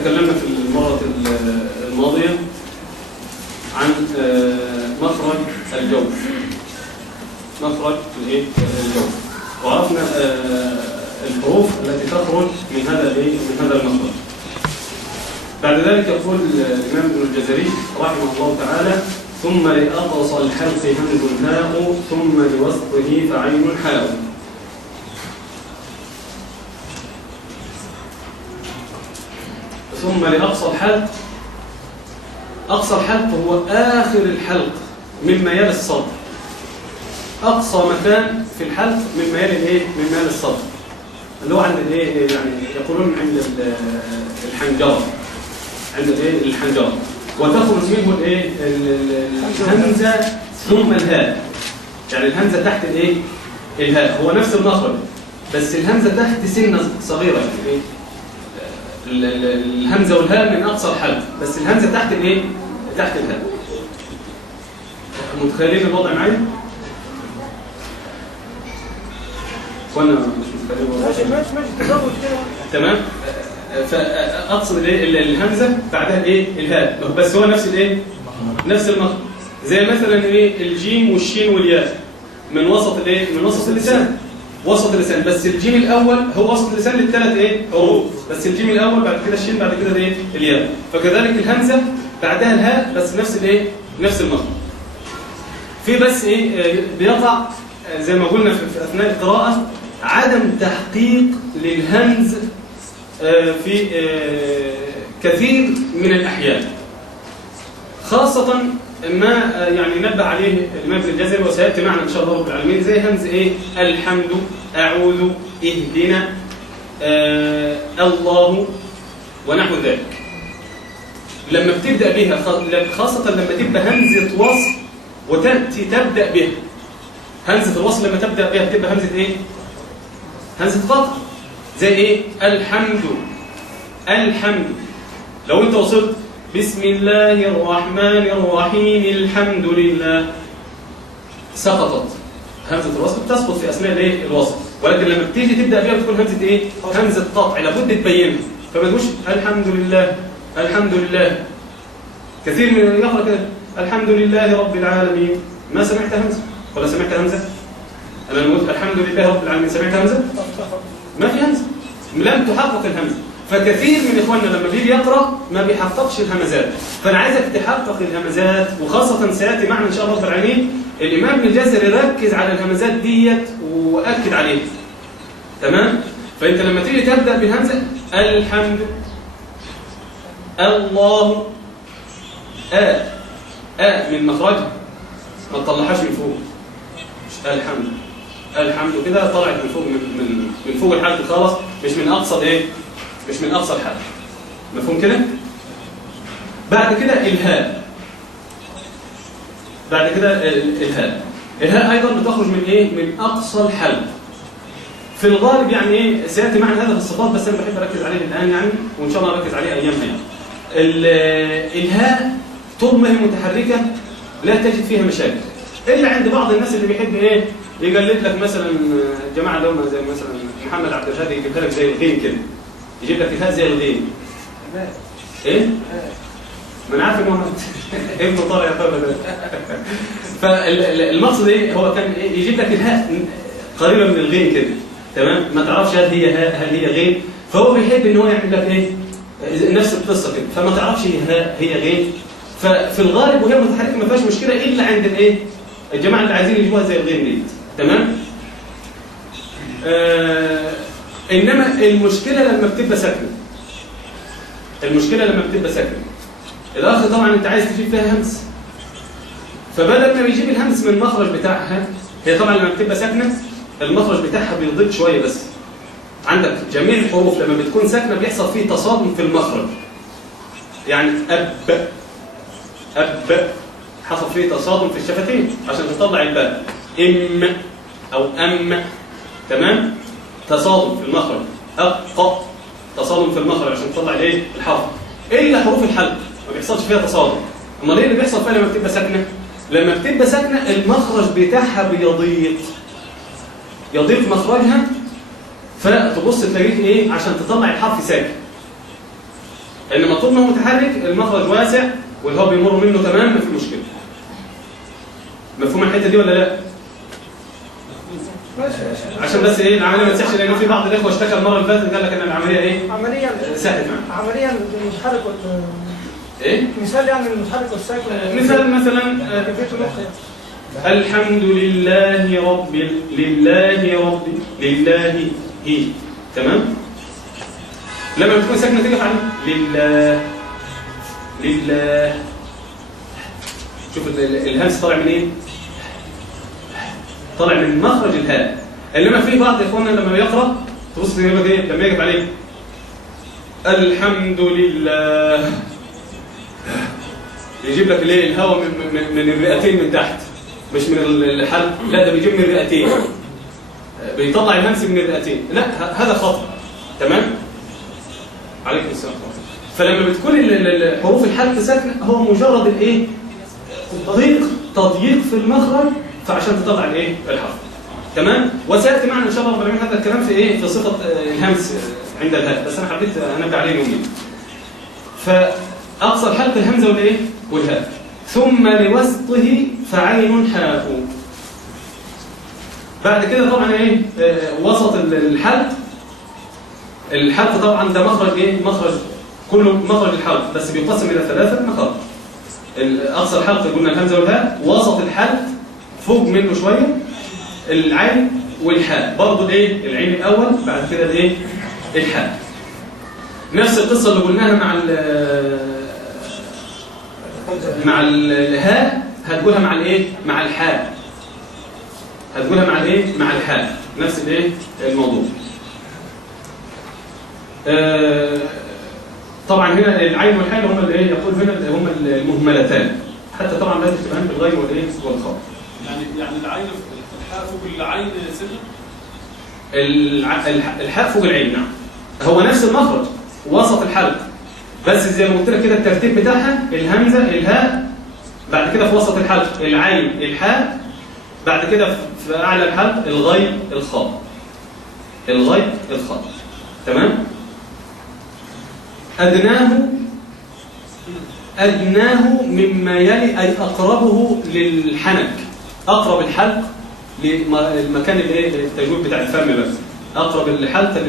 تكلمنا في المرة الماضية عن مخرج الجوف. مخرج الجوف، وعرفنا الحروف التي تخرج من هذا المخرج. بعد ذلك يقول الإمام ابن الجزري رحمه الله تعالى: ثم لأقصى الحلق همز هاء، ثم لوسطه فعين حاء. ثم لأقصى الحلق. أقصى الحلق هو آخر الحلق مما يلي الصدر، أقصى مكان في الحلق مما يلي مما يلي الصدر، اللي هو عند يعني يقولون عند الحنجرة، عند الحنجرة، وتخرج منه الهمزة ثم الهاء. يعني الهمزة تحت الهاء، هو نفس المخرج بس الهمزة تحت سنة صغيرة. يعني الهمزة والهاء من أقصى الحلق، بس الهمزة تحت تحت الهاء. متخيلين الوضع معي؟ وانا مش متخيلين الوضع. ماشي تمام. فأقصد الهمزة بعدها الهاء، بس هو نفس المخرج. زي مثلا الجيم والشين والياء من وسط من وسط اللسان، وسط اللسان، بس الجيم الاول هو وسط اللسان للثلاث حروف، بس الجيم الاول بعد كده الشين بعد كده الياء. فكذلك الهمزه بعدها الهاء، بس نفس نفس المخرج. في بس بيقع زي ما قلنا في اثناء القراءه عدم تحقيق للهمز في كثير من الاحيان، خاصه ما يعني نبه عليه الإمام ابن الجزري وسيأتي معنا إن شاء الله رب العالمين، زي همز الحمد، أعوذ، اهدنا، الله ونحو ذلك. لما بتبدأ بها خاصة لما تبقى همزة وصل وتأتي تبدأ بها همزة الوصل، لما تبدأ بها بتبقى همزة همزة قطع، زي الحمد. الحمد لو أنت وصلت بسم الله الرحمن الرحيم الحمد لله، سقطت همزة الوصل، بتسقط في أثناء الوصل. ولكن لما بتيجي تبدأ بها بتكون همزة همزة قطع، لابد تبينها. فما تقولش الحمد لله الحمد لله. كثير من يقرأ كده الحمد لله رب العالمين، ما سمعت همزة ولا سمعت همزة؟ أنا قلت الحمد لله رب العالمين، سمعت همزة؟ ما في همزة، لم تحقق الهمزة. فكثير من إخواننا لما بيجي يقرأ ما بيحققش الهمزات، فأنا عايزك تحقق الهمزات، وخاصة سيأتي معنا إن شاء الله رب العالمين الإمام ابن الجزري ركز على الهمزات ديت وأكد عليها. تمام؟ فأنت لما تيجي تبدأ بالهمزة الحمد، الله، من مخرجها، ما تطلعهاش من فوق، مش الحمد. الحمد كده طلعت من فوق، من فوق الحلق خالص، مش من أقصى مش من أقصى الحلق. مفهوم كده؟ بعد كده الهاء. بعد كده الهاء أيضا بتخرج من من أقصى الحلق. في الغالب يعني سيأتي معنا هذا في الصفات، بس أنا بحب أركز عليه الآن يعني، وإن شاء الله أركز عليه أيامها يعني. الهاء طول ما هي متحركة لا تجد فيها مشاكل، إلا عند بعض الناس اللي بيحب يقلد لك مثلا جماعة لهم زي مثلا محمد عبد الهادي، يجيبها لك زي الغين كده، يجيب لك الهاء زي الغين. ما انا عارف ان هو ابن طارق يا اخويا. فالمقصد هو كان يجيب لك الهاء قريبه من الغين كده، تمام؟ ما تعرفش هل هي هاء هل هي غين، فهو بيحب ان هو يعمل لك نفس القصه كده، فما تعرفش هي هاء هي غين. ففي الغالب وهي متحركه ما فيهاش مشكله، الا عند الجماعه اللي عايزين يجيبوها زي الغين دي، تمام؟ إنما المشكلة لما بتبقى ساكنة. المشكلة لما بتبقى ساكنة. الأخ طبعا أنت عايز تجيب فيها همس، فبدل ما بيجيب الهمس من المخرج بتاعها، هي طبعا لما بتبقى ساكنة المخرج بتاعها بيضيق شوية، بس عندك جميع الحروف لما بتكون ساكنة بيحصل فيه تصادم في المخرج. يعني أب حصل فيه تصادم في الشفتين عشان تطلع الباء. إم أو أم، تمام؟ تصادم في المخرج. أق تصادم في المخرج عشان تطلع الحرف. إلا حروف الحلق ما بيحصلش فيها تصادم. أمال إيه اللي بيحصل فيها لما بتبقى ساكنة؟ لما بتبقى ساكنة المخرج بتاعها يضيق مخرجها، فتبص تلاقيه عشان تطلع الحرف ساكن. انما طول ما هو متحرك المخرج واسع والهواء بيمر منه تمام، ما في مشكله. مفهوم الحته دي ولا لا؟ عشان بس ايه العمليه ما تسحش، لان في بعض الاخوه اشتكى المره اللي فاتت قال لك ان العمليه ايه؟ عمليا سهلت معاه. عمليا المتحرك ايه؟ مثال يعني المتحرك والساكن. مثال مثلا الحمد لله رب لله هي، تمام؟ لما بتكون ساكنه تيجي عليه لله. شوف الهمس طالع من ايه؟ طالع من مخرج الهاء. انما في بعض اخواننا لما يقرا تبص لما يجب عليه الحمد لله يجيب لك ليه الهواء من الرئتين من تحت، مش من الحلق، لا ده بيجيب من الرئتين، بيطلع الهمس من الرئتين. لا هذا خطأ. تمام؟ عليكم السلام. فلما بتكون حروف الحلق ساكنه هو مجرد الايه؟ تضييق في المخرج فعشان تطلع الايه؟ الحرف. تمام؟ وسياتي معنا ان شاء الله ربنا هذا الكلام في ايه؟ في صفه الهمس عند الهاء، بس انا حبيت انبه عليه يومين. فاقصى الحلق الهمزه والايه؟ والهاء. ثم لوسطه فعين حاء. بعد كده طبعا ايه؟ وسط الحلق طبعا ده مخرج ايه؟ مخرج كله مخرج الحلق، بس بيقسم الى 3 مخارج. اقصى الحلق قلنا الهمزه والهاء، وسط الحلق فوق منه شويه العين والحاء، برضه الايه؟ العين الاول، بعد كده الايه؟ الحاء. نفس القصه اللي قلناها مع الهاء هتقولها مع الايه؟ مع الحاء. هتقولها مع الايه؟ مع الحاء، نفس الايه؟ الموضوع. طبعا هنا العين والحاء هم الايه؟ يقول هنا هم المهملتان، حتى طبعا لا تشتبهان بالغين والايه؟ والخاء. يعني العين الحاء فوق العين سنه؟ الحاء فوق العين، نعم. هو نفس المخرج وسط الحلق، بس زي ما قلت لك كده الترتيب بتاعها الهمزه الهاء، بعد كده في وسط الحلق العين الحاء، بعد كده في اعلى الحلق الغين الخاء. الغين الخاء. تمام؟ أدناه مما يلي، أي أقربه للحنك، أقرب الحلق للمكان التجويف بتاع الفم، بس أقرب الحلق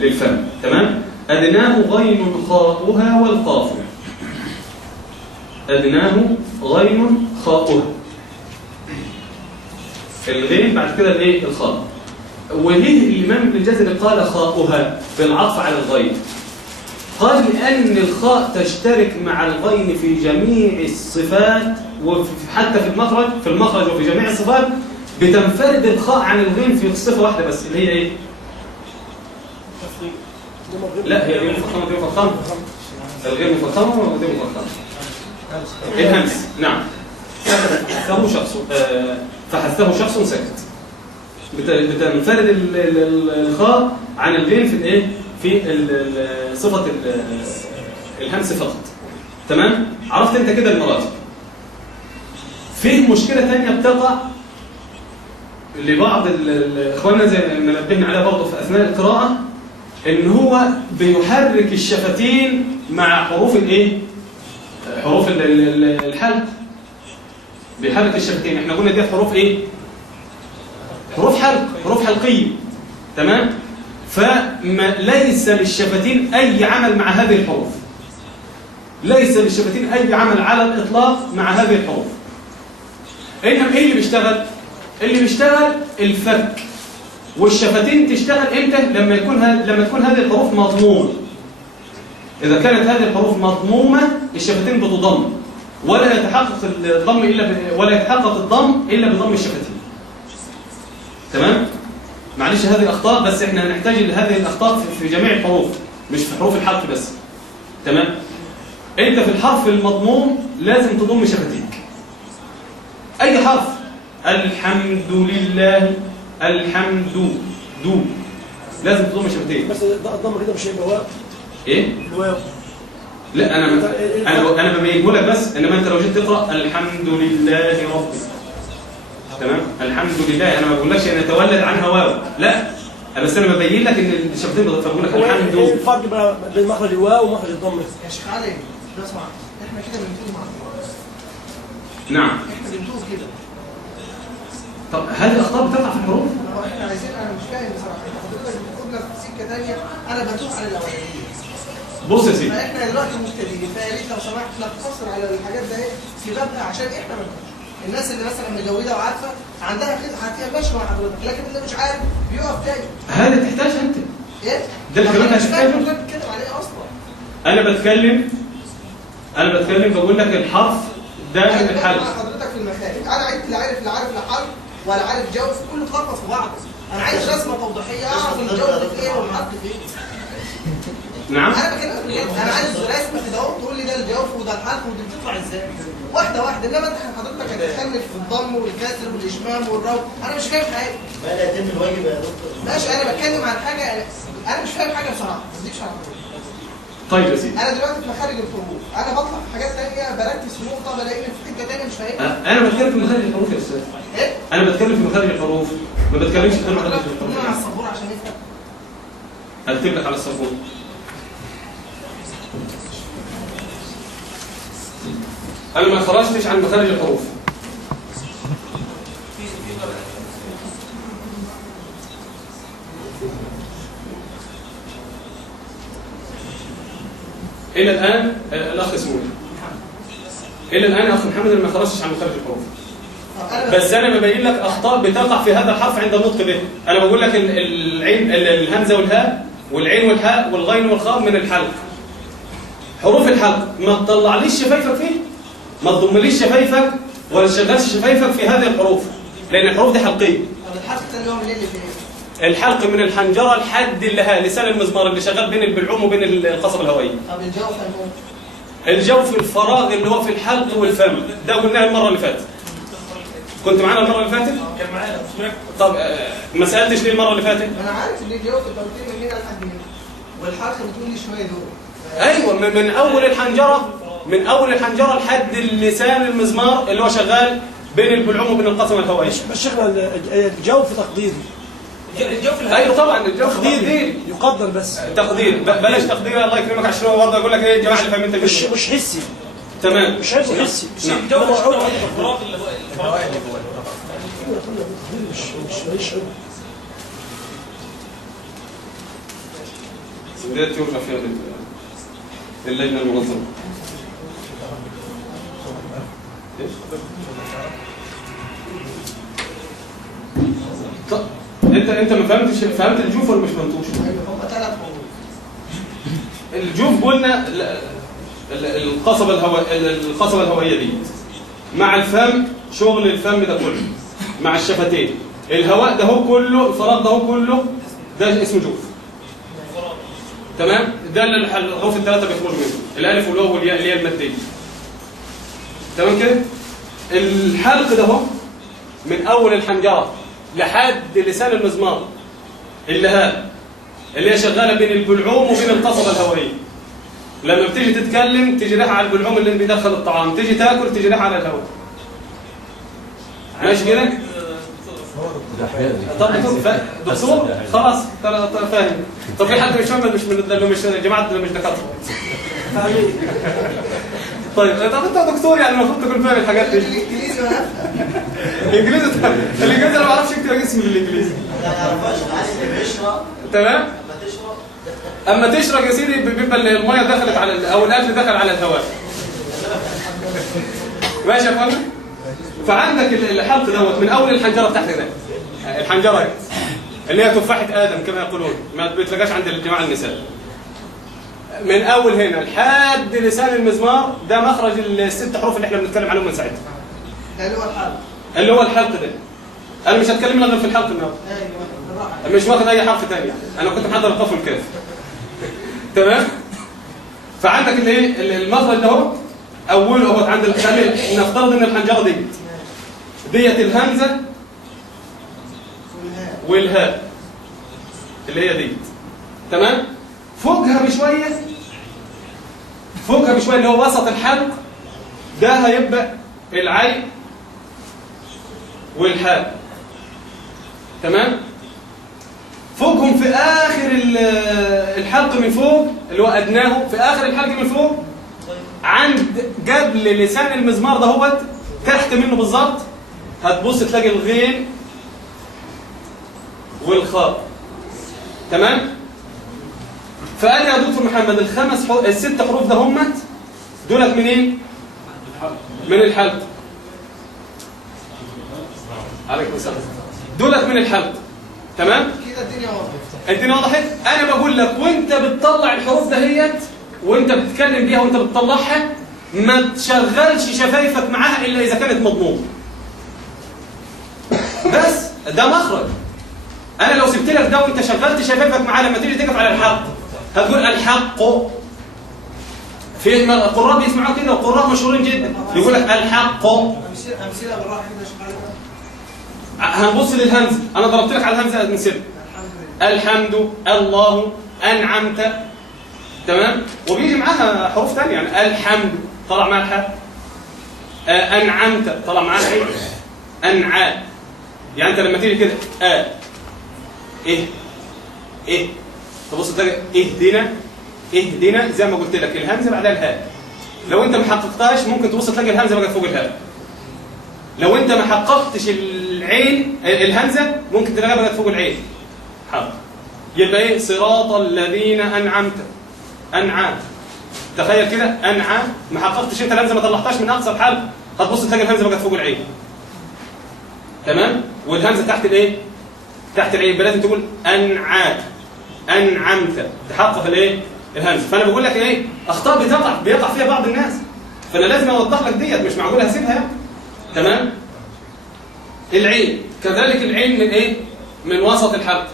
للفم. تمام؟ أدناه غين خاؤها والقاف. أدناه غين خاؤها، الغين بعد كده الايه؟ الخاء. وليه الإمام ابن الجزري قال خاؤها بالعطف على الغين؟ قال لأن الخاء تشترك مع الغين في جميع الصفات، وحتى في المخرج وفي جميع الصفات بتنفرد الخاء عن الغين في صفة واحدة بس، اللي هي ايه؟ لا هي دي مفخمة دي مفخمة، الغين مفخمة ودي مفخمة. الهمس، نعم. فحثه شخص سكت، بتنفرد الخاء عن الغين في الايه؟ في صفة الهمس فقط. تمام؟ عرفت انت كده المراتب. فيه مشكلة ثانية بتقع لبعض اخواننا زي ما نبهنا عليها برضه في اثناء القراءة، ان هو بيحرك الشفتين مع حروف الايه؟ حروف الحلق. بيحرك الشفتين، احنا قلنا دي حروف ايه؟ حروف حلق، حروف حلقية. تمام؟ فليس للشفتين أي عمل مع هذه الحروف. ليس للشفتين أي عمل على الإطلاق مع هذه الحروف. إنما إيه اللي بيشتغل؟ اللي بيشتغل الفك، والشفتين تشتغل إمتى؟ لما تكون هذه الحروف مضمومة. إذا كانت هذه الحروف مضمومة الشفتين بتضم، ولا يتحقق الضم إلا بضم الشفتين. تمام؟ معلش هذه الأخطاء، بس إحنا هنحتاج لهذه الأخطاء في جميع الحروف، مش في حروف الحلق بس. تمام؟ أنت في الحرف المضموم لازم تضم شفتيك. أي حرف، الحمد لله، الحمد لازم تضم شفتيك. بس الضم كده مش هيبقى واو. إيه؟ الواو. لا أنا بميجه لك بس، إنما أنت لو جيت تقرأ الحمد لله رب، تمام؟ الحمد لله، أنا ما بقولكش أن يتولد عنها واو، لا، بس انا ببين لك ان الشفتين بيتفرقوا لك هو الحمد. ايه الفرق بقى بين مخرج الواو ومخرج الضمه؟ يا شيخ علي لو سمحت احنا كده بنتوه مع بعض. نعم. احنا بنتوه كده. طب هل الاخطاء بتقع في الحروف؟ هو احنا عايزين، انا مش فاهم بصراحه، حضرتك بتاخدنا في سكه ثانيه، انا بتوه على الاولانيه. بص يا سيدي، فاحنا دلوقتي مبتدئين، فيا ريت لو سمحت نقتصر على الحاجات ده في بابها عشان احنا ما نتوهش. الناس اللي مثلا مجوده وعارفه عندها كده هتبقى ماشيه مع حضرتك، لكن اللي مش عارف بيقف تاني. هذا تحتاج انت. ايه؟ ده الكلام انا مش فاهم هتحتاجه. انت بتتكلم عليه اصلا. انا بتكلم بقول لك الحرف ده من الحل. مع حضرتك في المخارج، انا عايز لا عارف لا حرف ولا عارف جوف، كله خلط في بعضه. انا عايز رسمه توضيحيه اعرف الجوف فين والحرف فين. نعم. انا بكلمك بجد، انا عايز رسمه كده اهو تقول لي ده الجوف وده الحرف ودي بتطلع ازاي واحده واحده، انما انت حضرتك هتتكلم في الضم والكسر والاشمام والروض، انا مش فاهم حاجه. ما لا يتم الواجب يا دكتور. ماشي، انا بتكلم عن حاجه انا مش فاهم حاجه بصراحه، ما تديكش على حضرتك. طيب يا سيدي، انا دلوقتي في مخارج الحروف، انا بطلع في حاجات ثانيه بركز في نقطه بلاقيني في حته ثانيه مش فاهمها. انا بتكلم في مخارج الحروف يا استاذ. ايه؟ انا بتكلم في مخارج الحروف، ما بتكلمش في مخارج حضرتك الحروف. تقول على السبوره عشان يفهم. هكتب لك على السبوره. انا ما خرجتش عن مخارج الحروف. الى الان الاخ اسمه الى الان اخ محمد ما خرجتش عن مخارج الحروف. بس انا ببين لك اخطاء بتقع في هذا الحرف عند النطق به. انا بقول لك العين الهمزه والهاء والعين والحاء والغين والخاء من الحلق. حروف الحلق ما تطلعليش شفايفك فيه، ما تضمليش شفايفك ولا تشغلش شفايفك في هذه الحروف، لان الحروف دي حلقيه. طب الحرف الثاني هو من اللي فيه؟ الحلق من الحنجره لحد اللهاء، لسان المزمار اللي شغال بين البلعوم وبين القصبه الهوائيه. طب الجوف هو؟ الجوف الفراغ اللي هو في الحلق والفم، ده قلناه المره اللي فاتت. كنت معانا المره اللي فاتت؟ كان معانا مش مركز. طب ما سالتش ليه المره اللي فاتت؟ انا عارف ان الجوف انت قلت لي من هنا لحد هنا، والحرف بتقول لي شويه دول. ايوه، من اول الحنجره لحد لسان المزمار اللي هو شغال بين البلعوم وبين القصبه الهوائيه. بس شيخنا الجوف تقديري. الجوف ايوه طبعا الجوف تقديري يقدر بس. تقدير، بلاش تقدير الله يكرمك، عشان هو برضه يقول لك ايه يا جماعه اللي فاهمين انت مش حسي. تمام، مش عايزه حسي. نعم. الجوف الفراغ اللي هو الفراغ اللي هو مش ديت يرجع فيها اللجنه المنظمه. طب انت ما فهمت الجوف ولا مش فهمتوش؟ ايوه هم 3 حروف. الجوف قلنا القصبه الهوائيه دي مع الفم، شغل الفم ده كله مع الشفتين، الهواء ده هو كله، الفراغ ده هو كله، ده اسمه جوف. تمام؟ ده اللي الحروف الثلاثه بيخرجوا منه، الالف والواو والياء اللي هي الماديه. تمام كده؟ الحلق ده هو من اول الحنجره لحد لسان المزمار، اللهاء اللي هي شغاله بين البلعوم وبين القصبه الهوائيه. لما بتيجي تتكلم تيجي رايحه على البلعوم اللي بيدخل الطعام، تيجي تاكل تيجي رايحه على الهواء. ماشي كده؟ طب دكتور خلاص فاهم. طب في حد مش فاهم؟ مش جماعه مش دكاتره. طيب طب انت دكتور يعني المفروض تكون فاهم الحاجات دي. الانجليزي ولا الانجليزي انا ما اعرفش اكتب اسمي بالانجليزي. تمام؟ اما تشرب يا سيدي بيبقى الميه دخلت على او الاكل دخل على الهواء. ماشي يا فندم؟ فعندك الحلق دوت من اول الحنجره بتاعتك ده، الحنجره اللي هي تفاحه ادم كما يقولون، ما بتلاقاش عند الجماعه النساء. من اول هنا لحد لسان المزمار، ده مخرج ال6 حروف اللي احنا بنتكلم عنهم من ساعتها. ده اللي هو الحرف. اللي هو الحلق ده. انا مش هتكلم غير في الحلق النهارده. ايوه مش واخد اي حرف ثاني، انا كنت محضر القاف والكاف. تمام؟ فعندك الايه المخرج ده هو اوله اهو عند نفترض ان الحنجره ديت الهمزه والهاء اللي هي دي. تمام؟ فوقها بشويه اللي هو وسط الحلق ده هيبقى العين والحاء. تمام؟ فوقهم في آخر الحلق من فوق، اللي هو أدناه في آخر الحلق من فوق، عند قبل لسان المزمار ده هو تحت منه بالظبط، هتبص تلاقي الغين والخاء. تمام؟ فقال يا دكتور محمد الست حروف ده همت دولت منين؟ من الحلق. عليكم السلام. دولت من الحلق. تمام؟ كده الدنيا واضحه. الدنيا وضحت؟ انا بقول لك وانت بتطلع الحروف دهيت وانت بتتكلم بيها وانت بتطلعها ما تشغلش شفايفك معاها الا اذا كانت مضمومه. بس ده مخرج. انا لو سبت لك ده وانت شغلت شفايفك معاه لما تيجي تقف على الحق هتقول الحق. في القراء بيسمعوا كده وقراء مشهورين جدا يقول لك الحق. امثله بالراحه كده شغاله. هنبص للهمزه، انا ضربت لك على الهمزه من سر. الحمد، الله، انعمت. تمام؟ وبيجي معاها حروف ثانيه، يعني الحمد طلع معاها الحاء، انعمت طلع معاها ايه؟ انعام. يعني انت لما تيجي كده ايه تبص تلاقي اهدنا زي ما قلت لك الهمزه بعدها الهاء. لو انت ما حققتهاش ممكن تبص تلاقي الهمزه بقت فوق الهاء. لو انت ما حققتش العين الهمزه ممكن تلاقيها بقت فوق العين. حاضر. يبقى ايه؟ صراط الذين انعمت. انعام. تخيل كده انعام ما حققتش انت الهمزه، ما طلعتهاش من اقصى الحلق، هتبص تلاقي الهمزه بقت فوق العين. تمام؟ والهمزه تحت الايه؟ تحت العين. لازم تقول انعام، انعمت، تحقق الايه؟ الهمزه. فانا بقول لك ايه؟ اخطاء بيقع فيها بعض الناس، فانا لازم اوضح لك ديت، مش معقول هسيبها يعني. تمام؟ العين كذلك، العين من ايه؟ من وسط الحلق.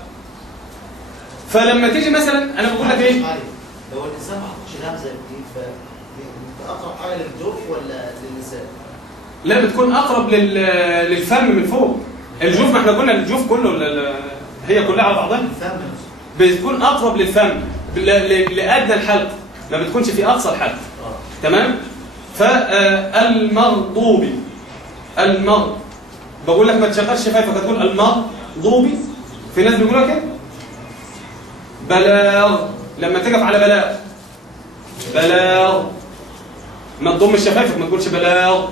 فلما تيجي مثلا انا بقول لك ايه؟ لو الانسان ما حطش الهمزه دي فاقرب حاجه للجوف ولا للسان؟ لا، بتكون اقرب للفم من فوق. الجوف ما احنا قلنا الجوف كله هي كلها على بعضها. الفم بتكون اقرب للفم لادنى الحلق، ما بتكونش في اقصى الحلق. تمام؟ فالمغضوب، بقول لك ما تشغلش شفايفك، هتقول المغضوب. في ناس بيقولوا كده. بلاغ، لما تقف على بلاغ ما تضمش شفايفك، ما تقولش بلاغ.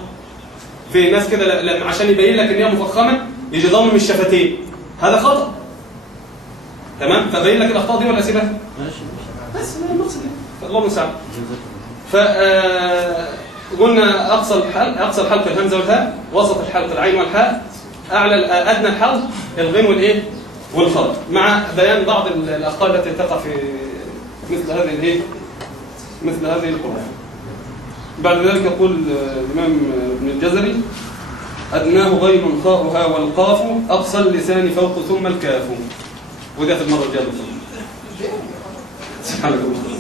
في ناس كده عشان يبين لك ان هي مفخمه يجي ضمم الشفتين، هذا خطأ. تمام؟ فبين لك الاخطاء دي ولا اسيبها؟ ماشي. بس المقصد الله المستعان. قلنا اقصى الحلق الهمزه والهاء، وسط الحلق العين والحاء، ادنى الحلق الغين والايه؟ والخاء، مع بيان بعض الاخطاء التي تقع في مثل هذه القرآن. بعد ذلك يقول الإمام ابن الجزري: أدناه غين خاؤها والقاف، أقصى اللسان فوق ثم الكاف. وده في المرة الجاية. سبحانك اللهم.